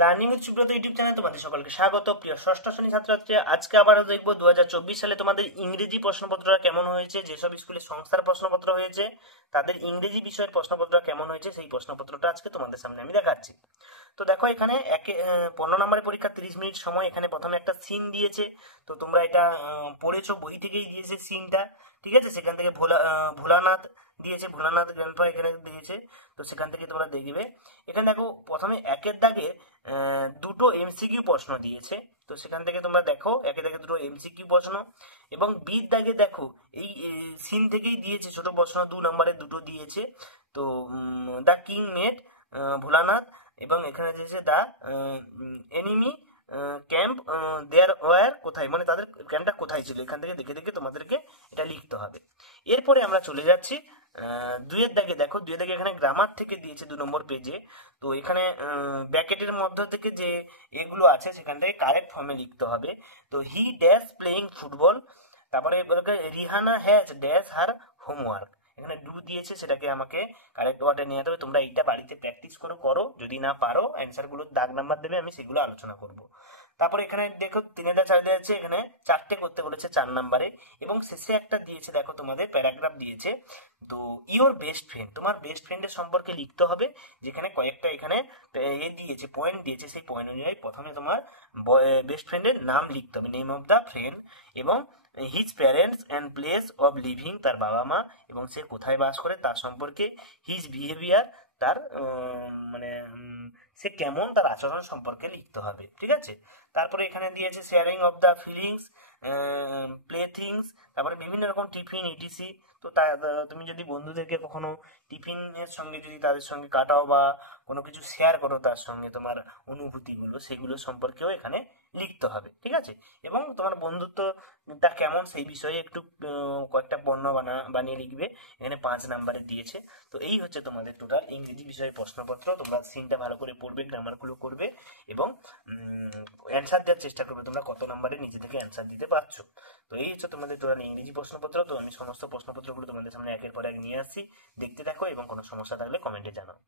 Learning with Subrata YouTube channel তোমাদের সকলকে স্বাগত। প্রিয় ষষ্ঠ শ্রেণী ছাত্রছাত্রী, আজকে আবারও দেখবো 2024 সালে তোমাদের ইংরেজি প্রশ্নপত্রটা কেমন হয়েছে। যেসব স্কুলে সংস্থার প্রশ্নপত্র হয়েছে তাদের ইংরেজি বিষয়ের প্রশ্নপত্র কেমন হয়েছে সেই প্রশ্নপত্রটা আজকে তোমাদের সামনে আমি দেখাচ্ছি। তো দেখো এখানে 15 নম্বরের পরীক্ষা 30 মিনিট সময়। এখানে প্রথমে একটা সিন দিয়েছে, তো তোমরা এটা পড়েছো, বই থেকেই দিয়েছে সিনটা, ঠিক আছে। সেখান থেকে ভোলানাথ দিয়েছে, ভোলানাথ গ্র্যান্ডপা এখানে দিয়েছে, তো সেখান থেকে তোমরা দেখবে। এখানে দেখো প্রথমে একের দাগে দুটো এমসিকিউ প্রশ্ন দিয়েছে, তো সেখান থেকে তোমরা দেখো একে দাগে দুটো এমসিকিউ প্রশ্ন, এবং বির দাগে দেখো এই সিন থেকেই দিয়েছে ছোট প্রশ্ন, 2 নম্বরের দুটো দিয়েছে। তো দ্য কিং মেট ভোলানাথ, এবং এখানে দিয়েছে the enemy camp there were, কোথায় মানে তাদের ক্যাম্পটা কোথায় ছিল। এখান থেকে দেখে দেখে তোমাদেরকে এটা লিখতে হবে। এরপরে আমরা চলে যাচ্ছি দুইয়ের দাগে। দেখো দুইয়ের দাগে এখানে গ্রামার থেকে দিয়েছে 2 নম্বর পেজে। তো এখানে ব্র্যাকেটের মধ্য থেকে যে এগুলো আছে সেখান থেকে কারেক্ট ফর্মে লিখতে হবে। তো হি ড্যাশ প্লেইং ফুটবল, তারপরে Rihanna has dash her homework. এখানে ডু দিয়েছে, সেটাকে আমাকে কারেক্ট ওয়ার্ডে নিয়ে যেতে হবে। তোমরা এইটা বাড়িতে প্র্যাকটিস করো, যদি না পারো অ্যান্সারগুলো দাগ নাম্বার দেবে, আমি সেগুলো আলোচনা করব। তারপরে এখানে দেখো 3টা 4 আছে, এখানে 4টে করতে বলেছে 4 নম্বরে, এবং শেষে একটা দিয়েছে দেখো তোমাদের প্যারাগ্রাফ দিয়েছে। তো ইওর বেস্ট ফ্রেন্ড, তোমার বেস্ট ফ্রেন্ডের সম্পর্কে লিখতে হবে, যেখানে কয়েকটা এখানে দিয়েছে, পয়েন্ট দিয়েছে। সেই পয়েন্ট অনুযায়ী প্রথমে তোমার বেস্ট ফ্রেন্ডের নাম লিখতে হবে, নেম অফ দ্য ফ্রেন্ড, এবং his parents and place of living, তার বাবা মা এবং সে কোথায় বাস করে তার সম্পর্কে, হিজ বিহেভিয়ার, তার সে কেমন, তার আচরণ সম্পর্কে লিখতে হবে, ঠিক আছে। তারপরে এখানে দিয়েছে sharing of the feelings, play things, তারপরে বিভিন্ন রকম টিফিন ইটিসি। তো তুমি যদি বন্ধুদেরকে কখনো টিফিনের সঙ্গে যদি তাদের সঙ্গে কাটাও বা কোনো কিছু শেয়ার করো তার সঙ্গে তোমার অনুভূতিগুলো, সেগুলো সম্পর্কেও এখানে লিখতে হবে, ঠিক আছে। এবং তোমার বন্ধুত্বটা কেমন সেই বিষয়ে একটু কয়েকটা পণ্য বানিয়ে লিখবে। এখানে 5 নম্বরে দিয়েছে। তো এই হচ্ছে তোমাদের টোটাল ইংরেজি বিষয়ের প্রশ্নপত্র। তোমরা সিনটা ভালো করে পড়বে, গ্রামারগুলো করবে, এবং অ্যান্সার দেওয়ার চেষ্টা করবে তোমরা কত নম্বরে নিজে থেকে অ্যান্সার দিতে পারছো। তো এই হচ্ছে তোমাদের টোটাল ইংরেজি প্রশ্নপত্র। তো আমি সমস্ত প্রশ্নপত্রগুলো তোমাদের সামনে একের পর এক নিয়ে আসছি, দেখতে থাকো, এবং কোনো সমস্যা থাকলে কমেন্টে জানাও।